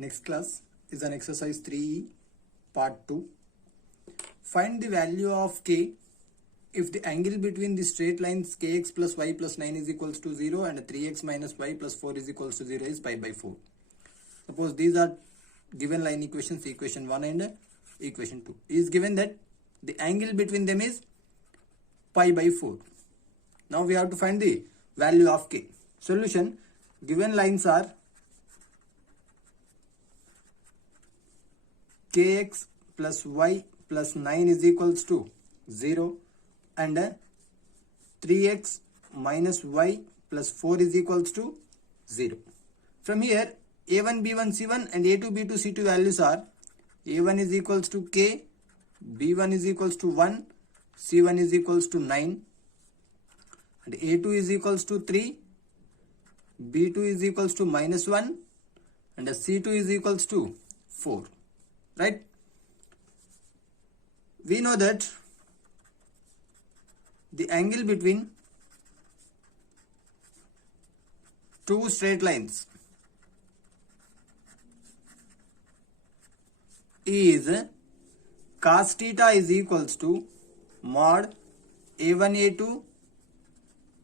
Next class is an exercise 3 part 2. Find the value of k if the angle between the straight lines kx plus y plus 9 is equals to 0 and 3x minus y plus 4 is equals to 0 is pi by 4. Suppose these are given line equations, equation 1 and equation 2. It is given that the angle between them is pi by 4. Now we have to find the value of k. Solution: given lines are kx plus y plus 9 is equals to 0 and 3x minus y plus 4 is equals to 0. From here a1 b1 c1 and a2 b2 c2 values are a1 is equals to k, b1 is equals to 1, c1 is equals to 9 and a2 is equals to 3, b2 is equals to minus 1 and c2 is equals to 4. Right? We know that the angle between two straight lines is cos theta is equals to mod a1 a2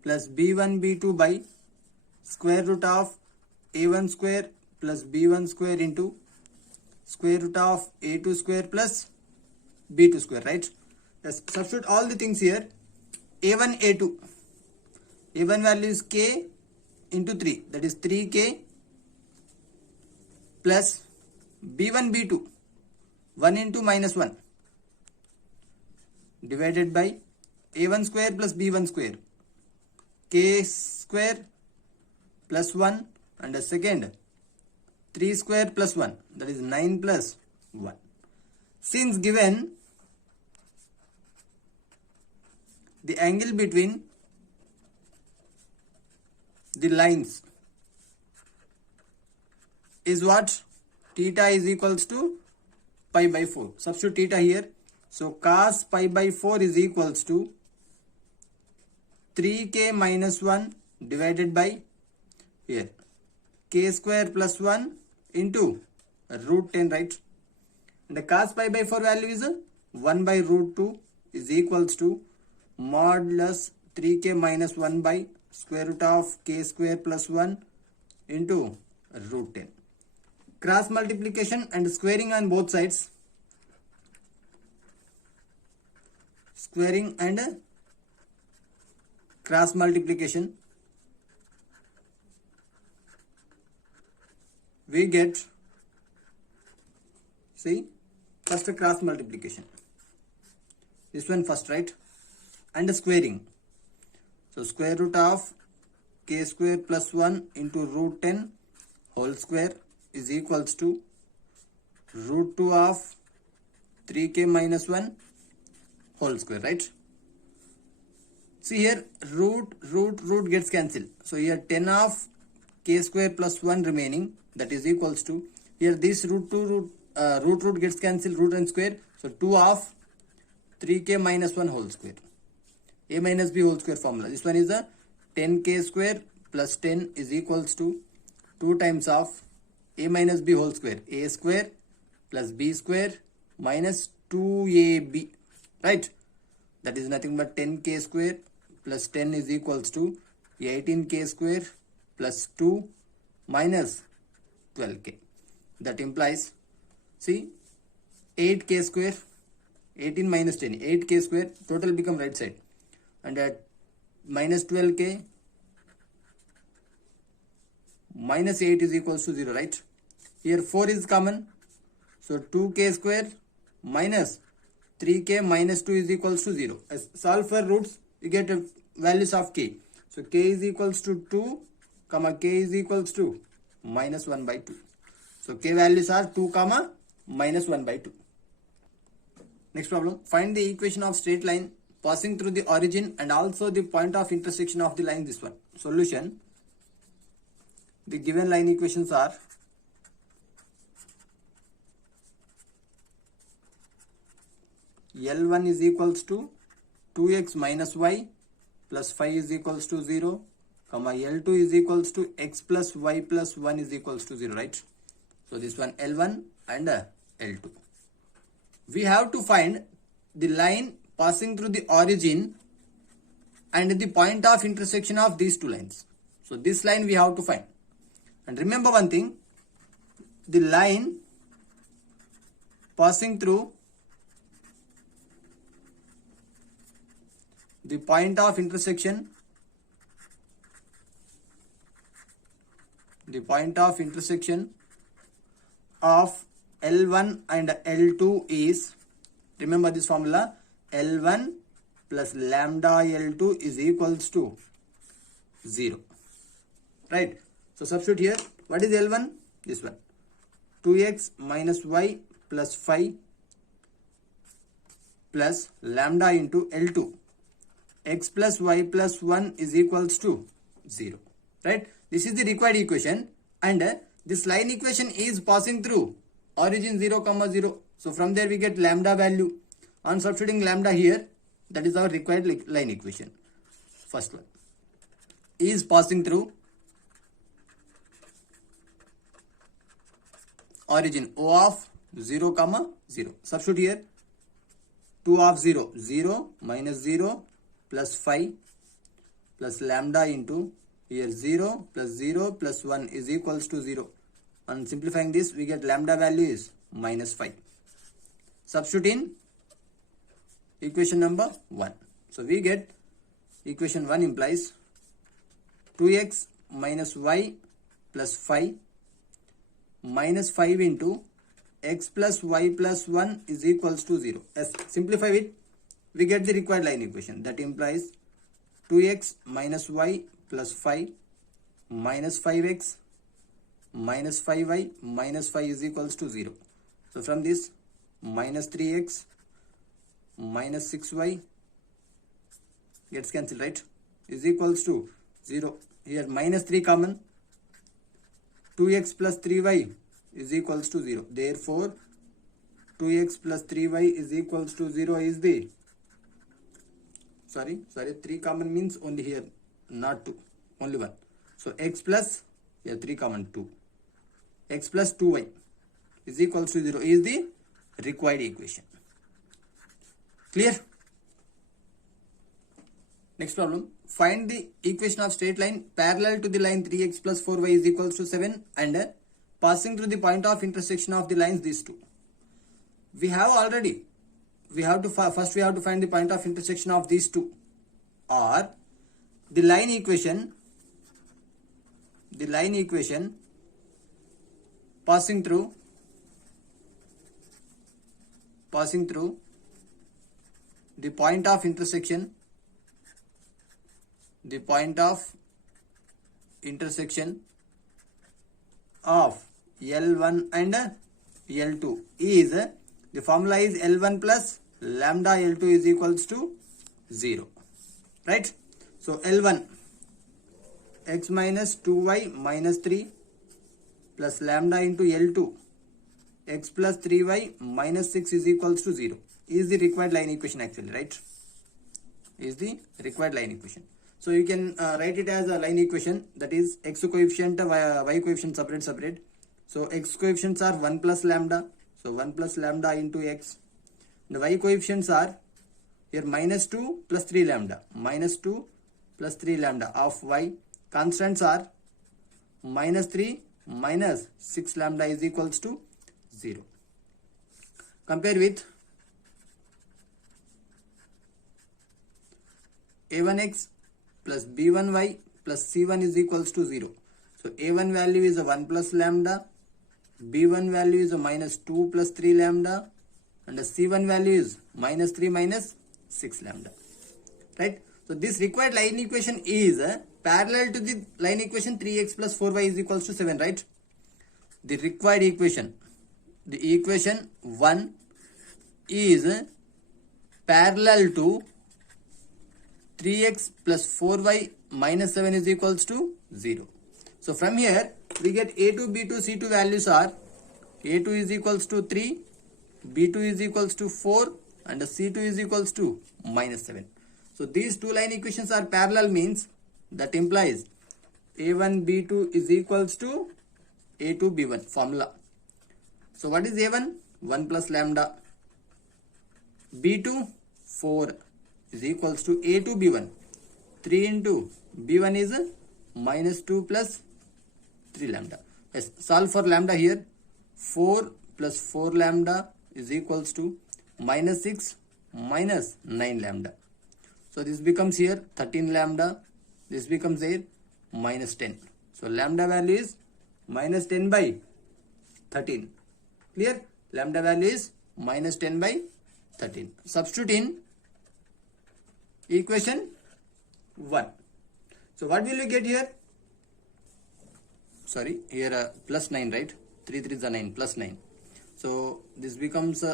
plus b1 b2 by square root of a1 square plus b1 square into square root of a2 square plus b2 square, right? Let's substitute all the things here. a1 a2, a1 value is k into 3, that is 3k plus b1 b2, 1 into minus 1 divided by a1 square plus b1 square, k square plus 1 and the second 3 square plus 1, that is 9 plus 1. Since given the angle between the lines is what? Theta is equals to pi by 4. Substitute theta here. So cos pi by 4 is equals to 3k minus 1 divided by here k square plus 1 into root 10, right? And the cos pi by 4 value is 1 by root 2 is equals to modulus 3k minus 1 by square root of k square plus 1 into root 10. Cross multiplication and squaring on both sides. Squaring and cross multiplication. We get, see, first cross multiplication. This one first, right? And squaring. So square root of k square plus 1 into root 10 whole square is equals to root 2 of 3k minus 1 whole square, right? See here, root gets cancelled. So here 10 of k square plus 1 remaining, that is equals to, here this root gets cancelled, root and square. So 2 of 3k minus 1 whole square. A minus b whole square formula. This one is a 10k square plus 10 is equals to 2 times of a minus b whole square. A square plus b square minus 2ab. Right? That is nothing but 10k square plus 10 is equals to 18k square plus 2 minus 12k. That implies, see, 8k square, 18 minus 10, 8k square, total become right side. And at minus 12k minus 8 is equals to 0, right? Here 4 is common. So 2k square minus 3k minus 2 is equals to 0. As solve for roots, you get values of k. So k is equals to 2, comma k is equals to minus 1 by 2. So k values are 2, comma minus 1 by 2. Next problem. Find the equation of straight line passing through the origin and also the point of intersection of the line, this one. Solution. The given line equations are L1 is equals to 2x minus y plus 5 is equals to 0, comma L2 is equals to x plus y plus 1 is equals to 0, right? So this one L1 and L2. We have to find the line passing through the origin and the point of intersection of these two lines. So this line we have to find. And remember one thing, the line passing through the point of intersection, of L1 and L2 is, remember this formula, L1 plus lambda L2 is equals to 0, right? So substitute here, what is L1? This one, 2x minus y plus 5 plus lambda into L2, x plus y plus 1 is equals to 0, right? This is the required equation, and this line equation is passing through origin 0, 0. So from there we get lambda value. On substituting lambda here, that is our required line equation. First one is passing through origin O of 0, 0. Substitute here, 2 of 0, 0 minus 0 plus 5 plus lambda into here 0 plus 1 is equals to 0. On simplifying this, we get lambda value is minus 5. Substitute in equation number 1. So we get equation 1 implies 2x minus y plus 5 minus 5 into x plus y plus 1 is equals to 0. As simplify it, we get the required line equation. That implies 2x minus y plus 5 minus 5x minus 5y minus 5 is equals to 0. So from this, minus 3x minus 6y gets cancelled, right? Is equals to 0. Here minus 3 common, 2x plus 3y is equals to 0. Therefore, 2x plus 3y is equals to 0 is the, sorry, 3 common means only here, not 2, only 1. So x plus, here 3 common 2, x plus 2y is equals to 0 is the required equation. Clear? Next problem, find the equation of straight line parallel to the line 3x plus 4y is equals to 7 and passing through the point of intersection of the lines these two. We have already, first we have to find the point of intersection of these two, or the line equation passing through the point of intersection of L1 and L2 is, the formula is L1 plus lambda L2 is equals to 0, right? So L1, x minus 2y minus 3 plus lambda into L2, x plus 3y minus 6 is equals to 0 is the required line equation actually, right? Is the required line equation. So you can write it as a line equation, that is x coefficient, y coefficient separate. So x coefficients are 1 plus lambda, so 1 plus lambda into x. The y coefficients are here minus 2 plus 3 lambda, minus 2 plus 3 lambda of y. Constants are minus 3 minus 6 lambda is equals to 0. Compare with a1x plus b1y plus c1 is equals to 0. So a1 value is a 1 plus lambda, b1 value is a minus 2 plus 3 lambda, and the c1 value is minus 3 minus 6 lambda, right? So this required line equation is parallel to the line equation 3x plus 4y is equals to 7, right? The required equation, the equation 1 is parallel to 3x plus 4y minus 7 is equals to 0. So from here we get a2, b2, c2 values are a2 is equals to 3, b2 is equals to 4 and c2 is equals to minus 7. So these two line equations are parallel means that implies a1 b2 is equals to a2 b1 formula. So what is A1? 1 plus lambda. B2 4 is equals to A2 B1. 3 into B1 is minus 2 plus 3 lambda. Yes, solve for lambda here. 4 plus 4 lambda is equals to minus 6 minus 9 lambda. So this becomes here 13 lambda. This becomes here minus 10. So lambda value is minus 10 by 13. Clear? Lambda value is minus 10 by 13. Substitute in equation 1. So what will we get here? Sorry, here plus 9, right? 3 3 is 9 plus 9. So this becomes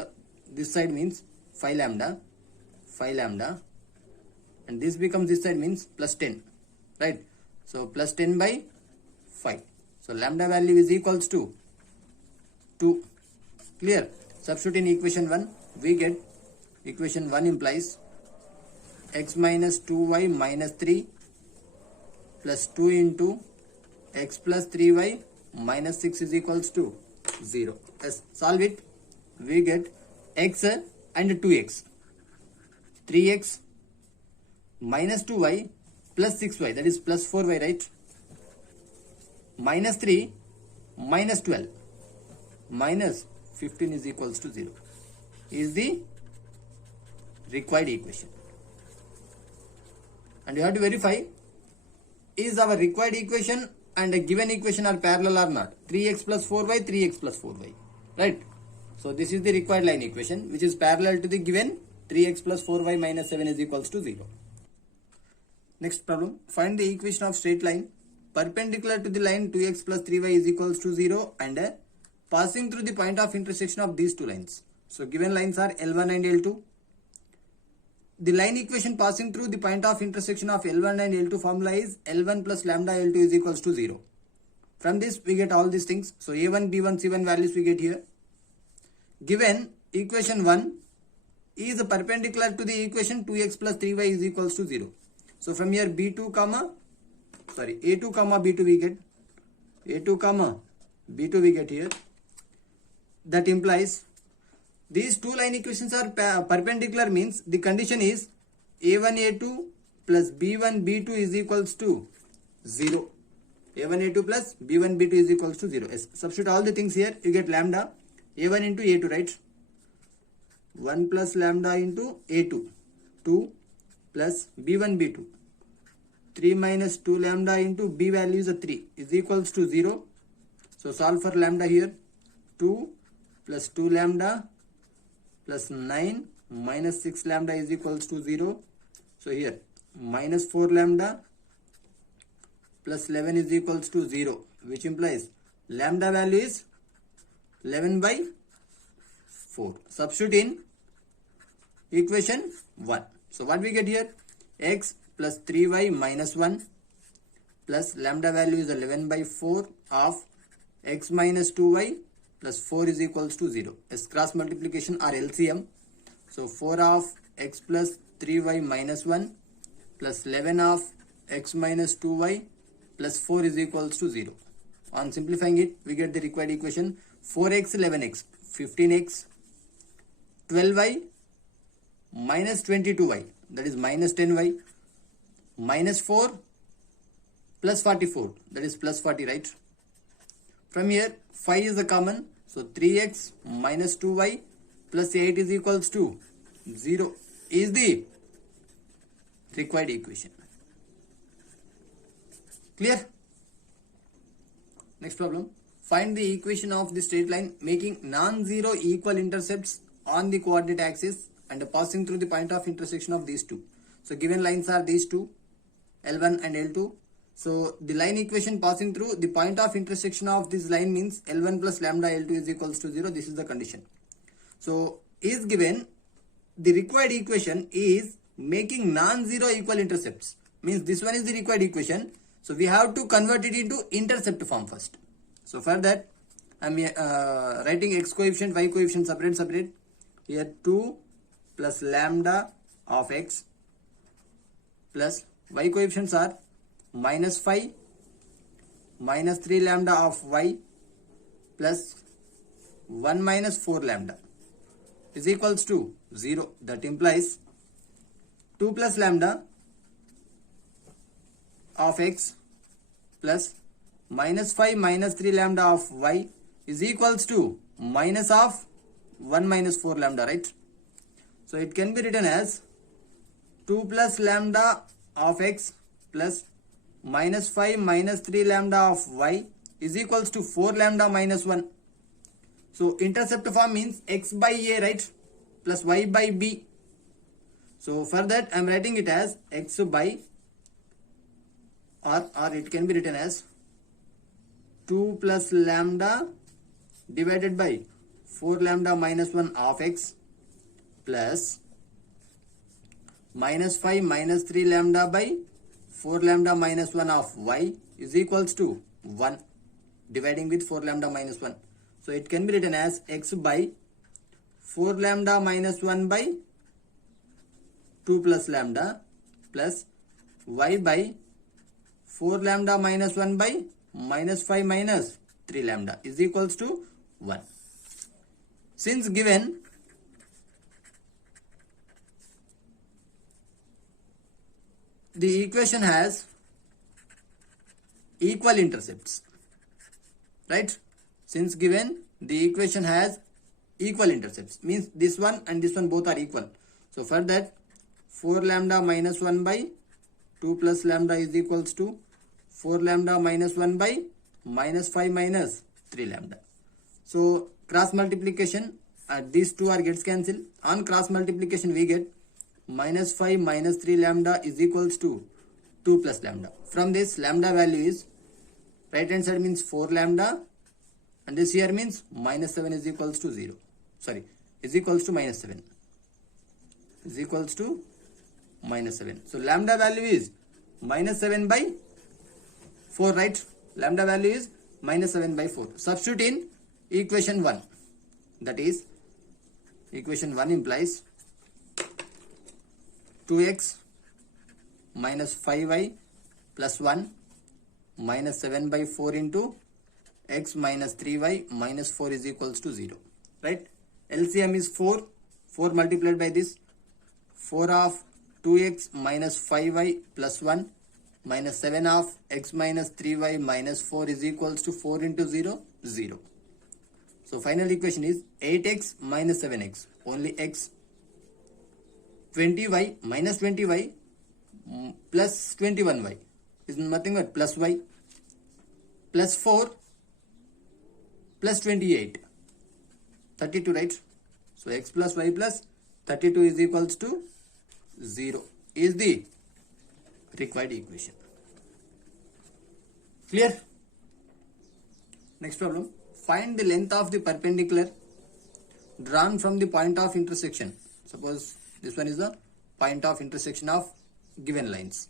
this side means 5 lambda, and this becomes this side means plus 10, right? So plus 10 by 5. So lambda value is equals to 2. Clear? Substitute in equation 1. We get equation 1 implies x minus 2y minus 3 plus 2 into x plus 3y minus 6 is equals to 0. Let's solve it. We get x and 2x. 3x minus 2y plus 6y, that is plus 4y, right? Minus 3 minus 12 minus 15 is equals to 0 is the required equation. And you have to verify, is our required equation and a given equation are parallel or not? 3x plus 4y, 3x plus 4y, right? So this is the required line equation which is parallel to the given 3x plus 4y minus 7 is equals to 0. Next problem, find the equation of straight line perpendicular to the line 2x plus 3y is equals to 0 and passing through the point of intersection of these two lines. So given lines are L1 and L2. The line equation passing through the point of intersection of L1 and L2 formula is L1 plus lambda L2 is equals to 0. From this we get all these things. So A1, B1, C1 values we get here. Given equation 1 is perpendicular to the equation 2x plus 3y is equals to 0. So from here A2 comma B2 we get. A2 comma B2 we get here. That implies these two line equations are perpendicular, means the condition is A1 A2 plus B1 B2 is equals to 0. A1 A2 plus B1 B2 is equals to 0. Yes. Substitute all the things here. You get lambda A1 into A2, right? 1 plus lambda into A2. 2 plus B1 B2. 3 minus 2 lambda into B value is a 3 is equals to 0. So solve for lambda here. 2 plus 2 lambda plus 9 minus 6 lambda is equals to 0. So here minus 4 lambda plus 11 is equals to 0, which implies lambda value is 11 by 4. Substitute in equation 1. So what we get here? X plus 3y minus 1 plus lambda value is 11 by 4 of x minus 2y plus 4 is equals to 0. As cross multiplication or LCM. So 4 of x plus 3y minus 1 plus 11 of x minus 2y plus 4 is equals to 0. On simplifying it, we get the required equation 4x 11x 15x 12y minus 22y, that is minus 10y, minus 4 plus 44, that is plus 40, right? From here 5 is the common, so 3x minus 2y plus 8 is equals to 0 is the required equation. Clear? Next problem. Find the equation of the straight line making non-zero equal intercepts on the coordinate axis and passing through the point of intersection of these two. So given lines are these two, L1 and L2. So the line equation passing through the point of intersection of this line means L1 plus lambda L2 is equals to 0. This is the condition. So is given the required equation is making non-zero equal intercepts. Means this one is the required equation. So we have to convert it into intercept form first. So for that I am writing x coefficient, y coefficient separate. Here 2 plus lambda of x plus y coefficients are minus 5 minus 3 lambda of y plus 1 minus 4 lambda is equals to 0. That implies 2 plus lambda of x plus minus 5 minus 3 lambda of y is equals to minus of 1 minus 4 lambda, right? So it can be written as 2 plus lambda of x plus minus 5 minus 3 lambda of y is equals to 4 lambda minus 1. So intercept form means x by a, right, plus y by b. So for that I am writing it as x by, or it can be written as 2 plus lambda divided by 4 lambda minus 1 of x plus minus 5 minus 3 lambda by 4 lambda minus 1 of y is equals to 1, dividing with 4 lambda minus 1. So it can be written as x by 4 lambda minus 1 by 2 plus lambda plus y by 4 lambda minus 1 by minus 5 minus 3 lambda is equals to 1. Since given the equation has equal intercepts, right? Since given the equation has equal intercepts, means this one and this one both are equal. So for that 4 lambda minus 1 by 2 plus lambda is equals to 4 lambda minus 1 by minus 5 minus 3 lambda. So cross multiplication, these two are gets cancelled. On cross multiplication we get minus 5 minus 3 lambda is equals to 2 plus lambda. From this lambda value is, right hand side means 4 lambda, and this here means minus 7 is equals to 0. Sorry, is equals to minus 7. Is equals to minus 7. So lambda value is minus 7 by 4, right? Lambda value is minus 7 by 4. Substitute in equation 1. That is, equation 1 implies 2x minus 5y plus 1 minus 7 by 4 into x minus 3y minus 4 is equals to 0, right? LCM is 4. 4 multiplied by this 4 of 2x minus 5y plus 1 minus 7 of x minus 3y minus 4 is equals to 4 into 0, 0. So final equation is 8x minus 7x, only x, 20y minus 20y plus 21y is nothing but plus y, plus 4 plus 28, 32, right? So x plus y plus 32 is equals to 0 is the required equation. Clear? Next problem. Find the length of the perpendicular drawn from the point of intersection. Suppose this one is the point of intersection of given lines.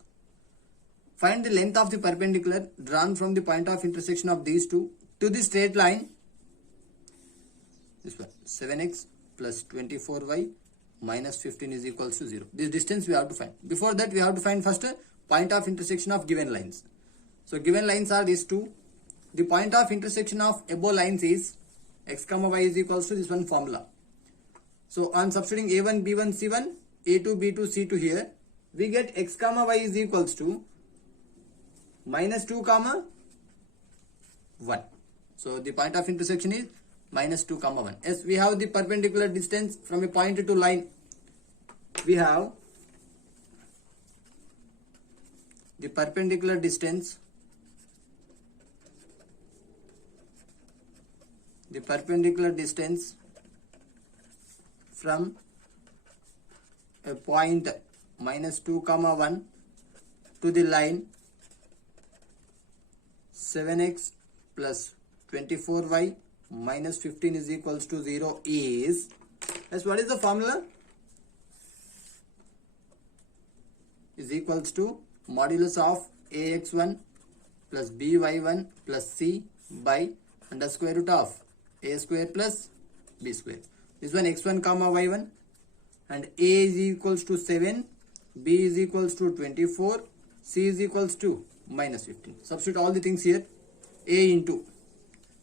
Find the length of the perpendicular drawn from the point of intersection of these two to the straight line. This one 7x plus 24y minus 15 is equals to 0. This distance we have to find. Before that we have to find first point of intersection of given lines. So given lines are these two. The point of intersection of above lines is x comma y is equals to this one formula. So on substituting a1 b1 c1 a2 b2 c2 here, we get x comma y is equals to minus 2 comma 1. So the point of intersection is minus 2 comma 1. Yes, we have the perpendicular distance from a point to line. We have the perpendicular distance from a point minus 2 comma 1 to the line 7x plus 24y minus 15 is equals to 0 is, yes, what is the formula? Is equals to modulus of ax1 plus by1 plus c by under square root of a square plus b square. This one x1 comma y1, and a is equals to 7, b is equals to 24, c is equals to minus 15. Substitute all the things here. A into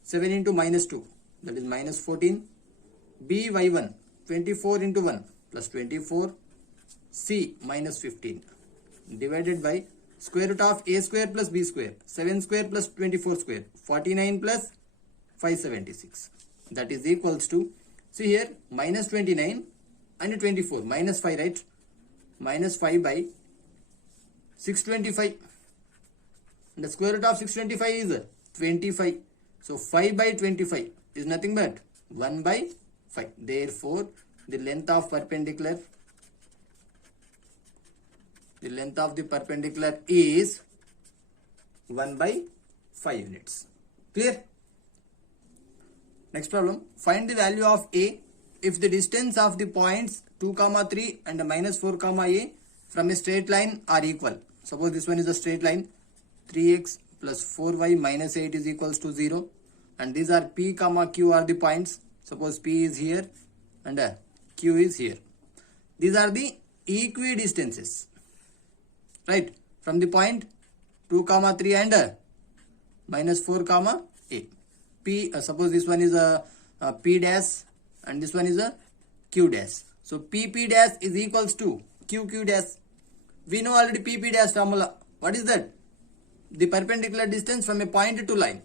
7 into minus 2, that is minus 14. B y1 24 into 1 plus 24. C minus 15 divided by square root of a square plus b square, 7 square plus 24 square, 49 plus 576. That is equals to, see here, minus 29 and 24, minus 5, right? Minus 5 by 625. And the square root of 625 is 25. So 5 by 25 is nothing but 1 by 5. Therefore, the length of perpendicular is 1 by 5 units. Clear? Next problem. Find the value of A if the distance of the points 2, 3 and minus 4, A from a straight line are equal. Suppose this one is a straight line. 3x plus 4y minus 8 is equals to 0. And these are P, Q are the points. Suppose P is here and Q is here. These are the equidistances. Right? From the point 2, 3 and minus 4, A. P, suppose this one is a P dash and this one is a Q dash. So PP dash is equals to QQ dash. We know already PP dash formula. What is that? The perpendicular distance from a point to line.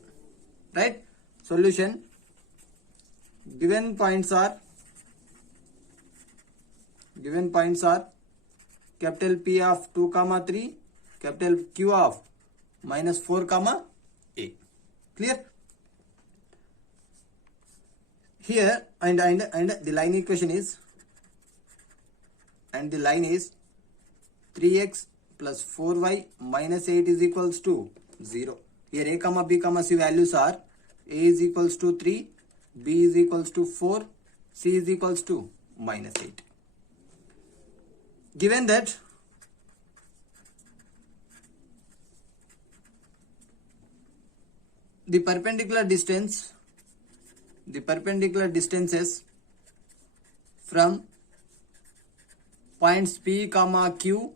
Right? Solution. Given points are capital P of 2, 3, capital Q of minus 4, A. Clear? Here and the line equation is, and the line is 3x plus 4y minus 8 is equals to 0. Here A, B, C values are A is equals to 3, B is equals to 4, C is equals to minus 8. Given that the perpendicular distances from points P, Q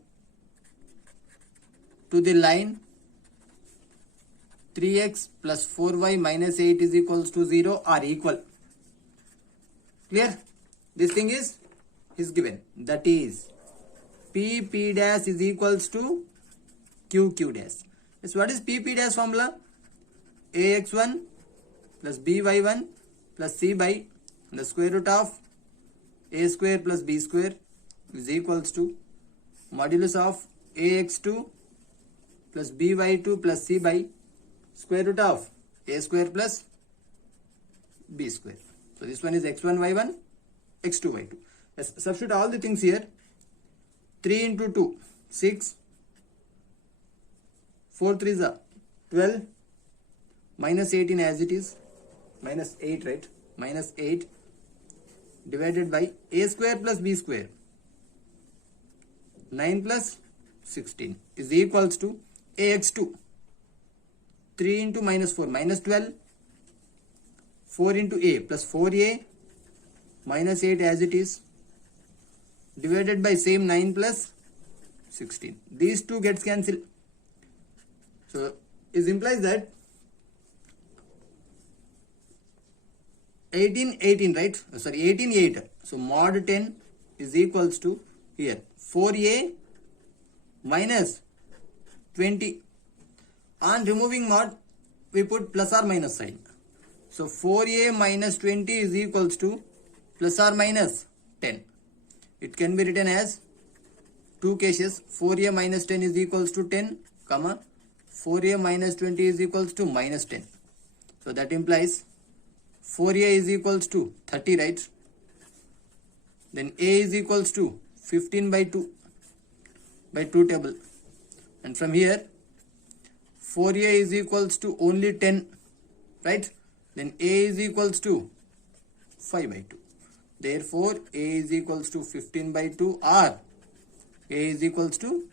to the line 3x plus 4y minus 8 is equals to 0 are equal. Clear? This thing is given. That is P dash is equals to Q dash. Yes, what is P dash formula? Ax1 plus by1 plus c by the square root of a square plus b square is equals to modulus of ax2 plus by2 plus c by square root of a square plus b square. So this one is x1 y1, x2 y2. Let's substitute all the things here. 3 into 2, 6, 4 3s are 12, minus 18 as it is, minus 8, right? Minus 8 divided by a square plus b square, 9 plus 16 is equals to ax2, 3 into minus 4, minus 12, 4 into a plus 4a, minus 8 as it is, divided by same 9 plus 16. These two gets cancelled. So it implies that 18, right? Sorry, 18, 8. So mod 10 is equals to here 4a minus 20. On removing mod, we put plus or minus sign. So 4a minus 20 is equals to plus or minus 10. It can be written as two cases. 4a minus 10 is equals to 10, 4a minus 20 is equals to minus 10. So that implies 4a is equals to 30, right? Then a is equals to 15 by 2 table. And from here 4a is equals to only 10, right? Then a is equals to 5 by 2. Therefore a is equals to 15 by 2 or a is equals to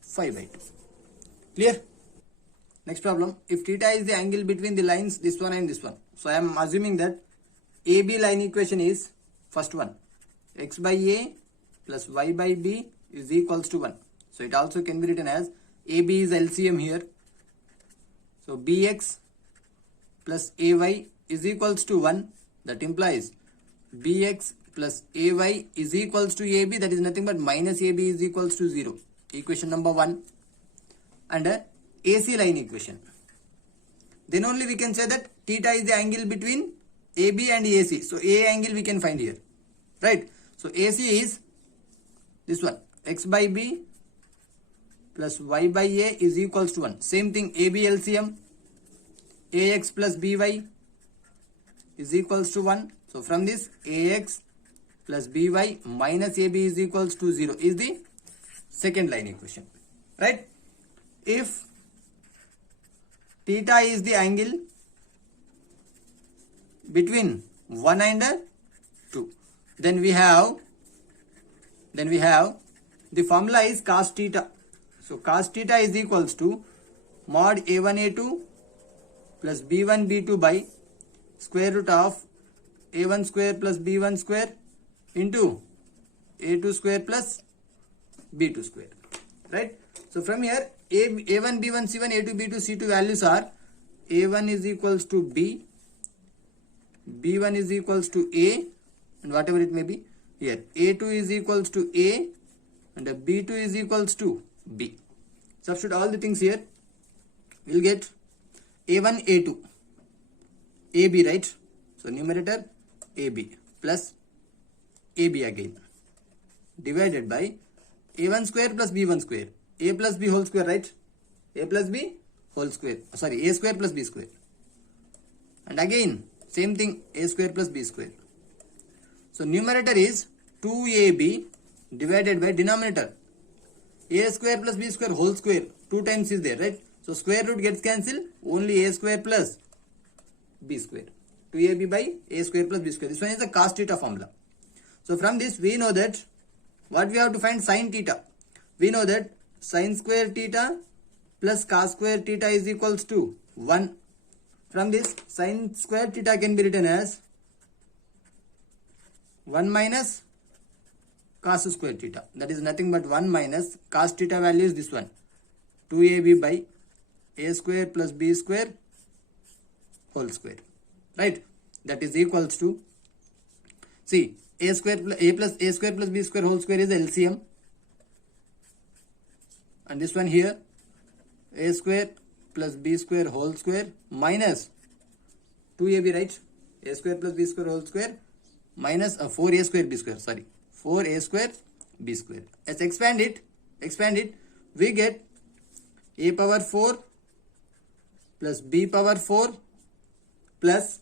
5 by 2. Clear? Next problem. If theta is the angle between the lines this one and this one. So I am assuming that AB line equation is first one. X by A plus Y by B is equals to 1. So it also can be written as AB is LCM here. So BX plus AY is equals to 1. That implies bx plus ay is equals to ab, that is nothing but minus ab is equals to 0. Equation number 1. And a AC line equation. Then only we can say that theta is the angle between AB and AC. So A angle we can find here. Right. So AC is this one. X by B plus Y by A is equals to 1. Same thing, AB LCM. AX plus BY is equals to 1. So from this, AX plus BY minus AB is equals to 0 is the second line equation. Right. If theta is the angle between 1 and 2, then we have the formula is cos theta. So cos theta is equals to mod a1 a2 plus b1 b2 by square root of a1 square plus b1 square into a2 square plus b2 square. Right. So from here, a1 b1 c1 a2 b2 c2 values are a1 is equals to b, b1 is equals to a, and whatever it may be. Here a2 is equals to a and b2 is equals to b. Substitute all the things here. We'll get a1 a2 ab, right? So numerator ab plus ab again divided by a1 square plus b1 square, a plus b whole square, right? A plus b whole square, sorry, a square plus b square, and again same thing, a square plus b square. So numerator is 2ab divided by denominator a square plus b square whole square, 2 times is there, right? So square root gets cancelled, only a square plus b square, 2ab by a square plus b square. This one is the cos theta formula. So from this we know that what we have to find, sin theta. We know that sin square theta plus cos square theta is equals to 1. From this, sin square theta can be written as 1 minus cos square theta. That is nothing but 1 minus cos theta value is this one, 2ab by a square plus b square whole square. Right. That is equals to, see, a square plus b square whole square is LCM. And this one here, a square plus b square whole square minus 2ab, right? A square plus b square whole square minus 4a square b square, sorry, 4a square b square. Let's expand it, we get a power 4 plus b power 4 plus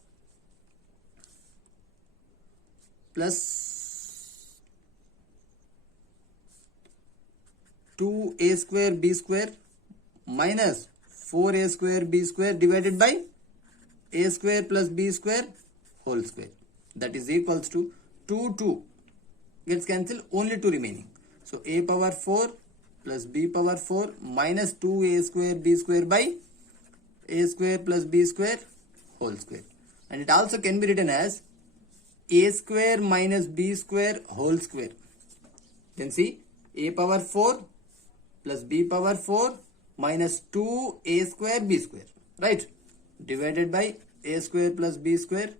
2a square b square minus 4a square b square divided by a square plus b square whole square. That is equals to 2 gets cancelled, only 2 remaining. So a power 4 plus b power 4 minus 2a square b square by a square plus b square whole square. And it also can be written as a square minus b square whole square. Then see, a power 4 plus b power 4 minus 2a square b square, right? Divided by a square plus b square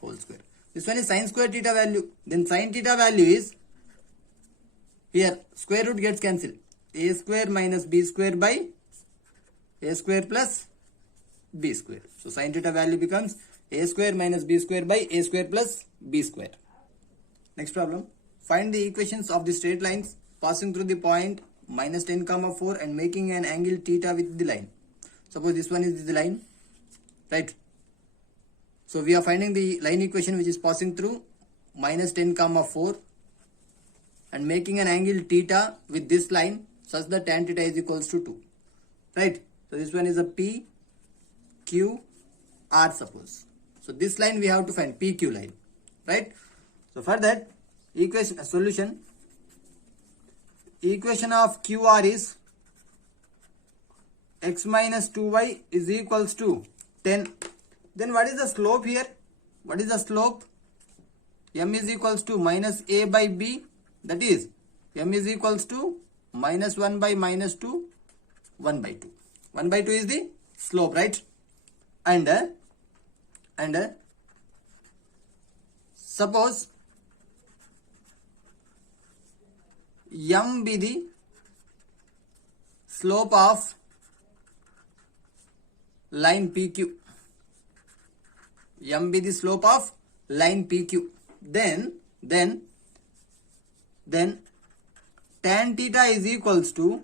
whole square. This one is sin square theta value. Then sin theta value is, here square root gets cancelled, a square minus b square by a square plus b square. So sin theta value becomes a square minus b square by a square plus b square. Next problem. Find the equations of the straight lines passing through the point minus 10, 4 and making an angle theta with the line. Suppose this one is the line, right? So we are finding the line equation which is passing through minus 10, 4 and making an angle theta with this line such that tan theta is equals to 2. Right? So this one is a P, Q, R suppose. So this line we have to find, PQ line. Right? So for that, equation solution, equation of QR is x minus 2y is equals to 10. Then what is the slope here? What is the slope? M is equals to minus a by b. That is, m is equals to minus 1 by minus 2, 1 by 2. 1 by 2 is the slope, right? And suppose m be the slope of line PQ. M be the slope of line PQ. Then tan theta is equals to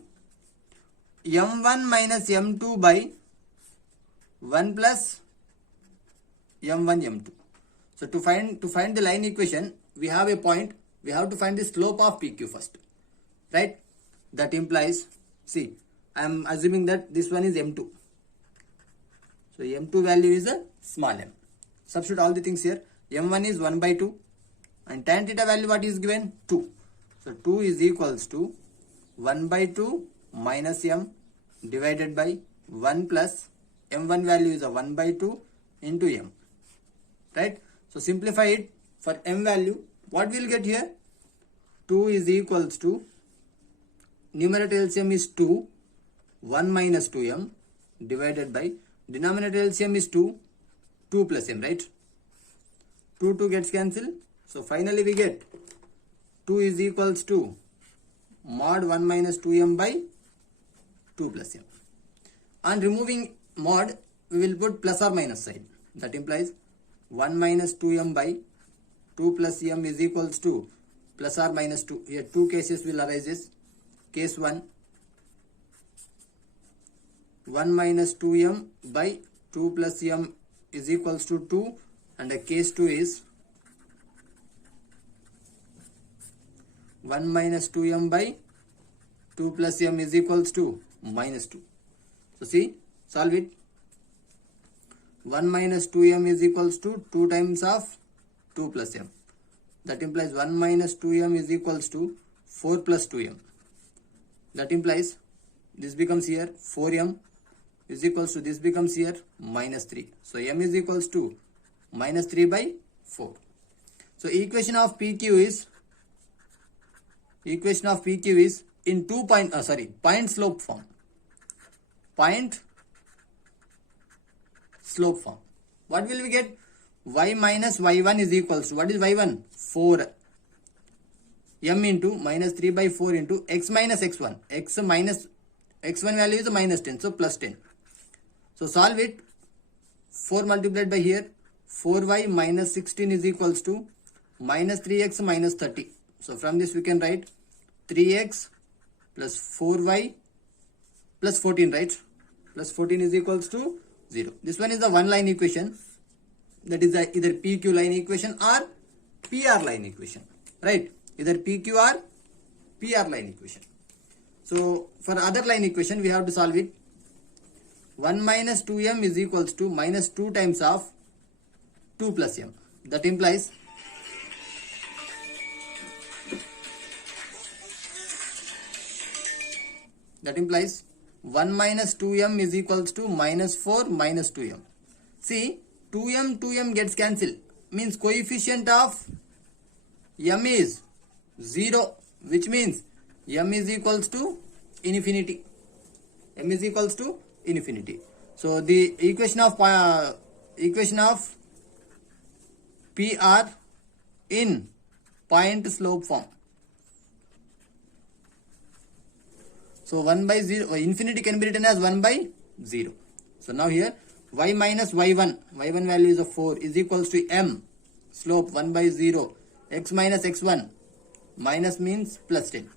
m1 minus m2 by 1 plus m1 m2. So to find the line equation, we have a point. We have to find the slope of PQ first, right? That implies, see, I am assuming that this one is m2. So m2 value is a small m. Substitute all the things here. m1 is 1 by 2 and tan theta value what is given? 2. So 2 is equals to 1 by 2 minus m divided by 1 plus m1 value is a 1 by 2 into m. Right? So simplify it for m value. What we will get here? 2 is equals to, numerator LCM is 2, 1 minus 2m divided by, denominator LCM is 2, 2 plus m, right? 2 gets cancelled. So finally we get 2 is equals to mod 1 minus 2m by 2 plus m. On removing mod, we will put plus or minus side. That implies 1 minus 2m by 2 plus m is equals to plus or minus 2. Here two cases will arise. Case 1, 1 minus 2m by 2 plus m is equals to 2, and the case 2 is 1 minus 2m by 2 plus m is equals to minus 2. So see, solve it. 1 minus 2m is equals to 2 times of 2 plus m. That implies 1 minus 2m is equals to 4 plus 2m. That implies this becomes here 4m is equals to, this becomes here minus 3. So m is equals to minus 3 by 4. So equation of PQ is in point slope form. Point slope form. What will we get? Y minus y1 is equals to, what is y1? 4 m into minus 3 by 4 into x minus x1. x1 value is minus 10, so plus 10. So solve it. 4 multiplied by here 4y minus 16 is equals to minus 3x minus 30. So from this we can write 3x plus 4y plus 14, right? Plus 14 is equals to 0. This one is the one line equation. That is either PQ line equation or PR line equation, right? Either PQ or PR line equation. So for other line equation we have to solve it. 1 minus 2m is equals to minus 2 times of 2 plus m. That implies That implies 1 minus 2m is equals to minus 4 minus 2m. See, 2m gets cancelled. Means coefficient of m is 0, which means m is equals to infinity. M is equals to infinity. So the equation of PR in point slope form. So 1 by 0, infinity can be written as 1 by 0. So now here y minus y1 value is a 4 is equals to m slope 1 by 0, x minus x1, minus means plus 10.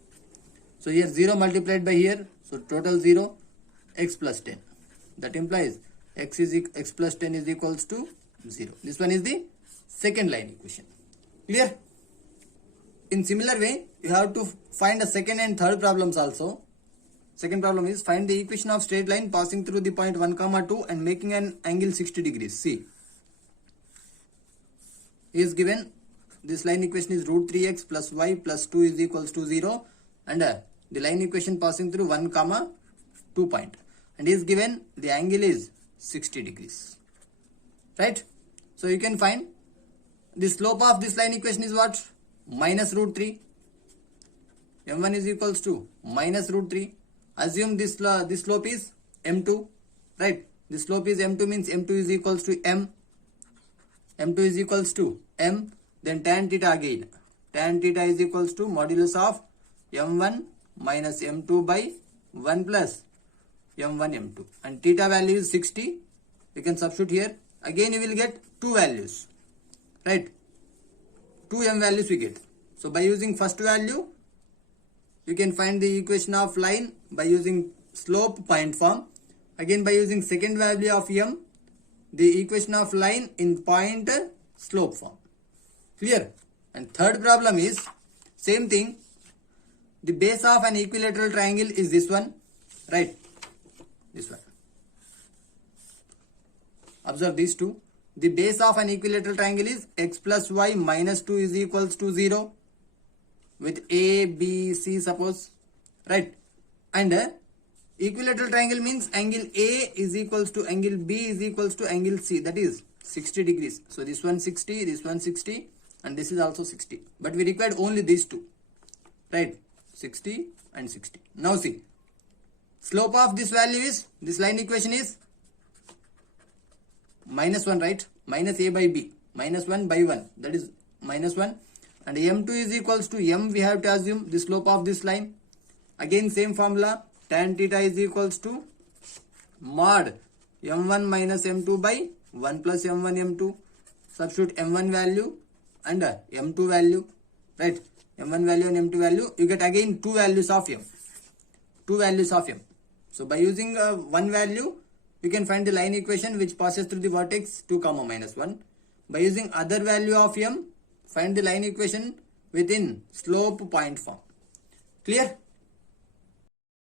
So here 0 multiplied by here, so total 0, x plus 10. That implies x plus 10 is equals to 0. This one is the second line equation. Clear? In similar way, you have to find the second and third problems also. Second problem is find the equation of straight line passing through the point 1, 2 and making an angle 60 degrees. See, is given this line equation is root 3x plus y plus 2 is equals to 0, and the line equation passing through 1, 2 point, and is given the angle is 60 degrees. Right? So you can find the slope of this line equation is what? Minus root 3. m1 is equals to minus root 3. Assume this slope is m2, right? This slope is m2 means m2 is equals to m. m2 is equals to m. then tan theta again. Tan theta is equals to modulus of m1 minus m2 by 1 plus m1 m2, and theta value is 60. You can substitute here. Again you will get two values, right? Two m values we get. So by using first value, you can find the equation of line by using slope point form. Again by using second value of m, the equation of line in point slope form. Clear? And third problem is same thing. The base of an equilateral triangle is this one, right? This one. Observe these two. The base of an equilateral triangle is x plus y minus 2 is equals to 0 with a, b, c suppose, right? And equilateral triangle means angle A is equals to angle B is equals to angle C, that is 60 degrees. So this one 60, this one 60, and this is also 60. But we required only these two, right? 60 and 60. Now see, slope of this value is, this line equation is minus 1, right? Minus a by b, minus 1 by 1, that is minus 1. And m2 is equals to m, we have to assume the slope of this line. Again same formula, tan theta is equals to mod m1 minus m2 by 1 plus m1 m2. Substitute m1 value and m2 value, right? m1 value and m2 value, you get again two values of m. Two values of m. So by using one value, you can find the line equation which passes through the vertex 2 comma minus 1. By using other value of m, find the line equation within slope point form. Clear?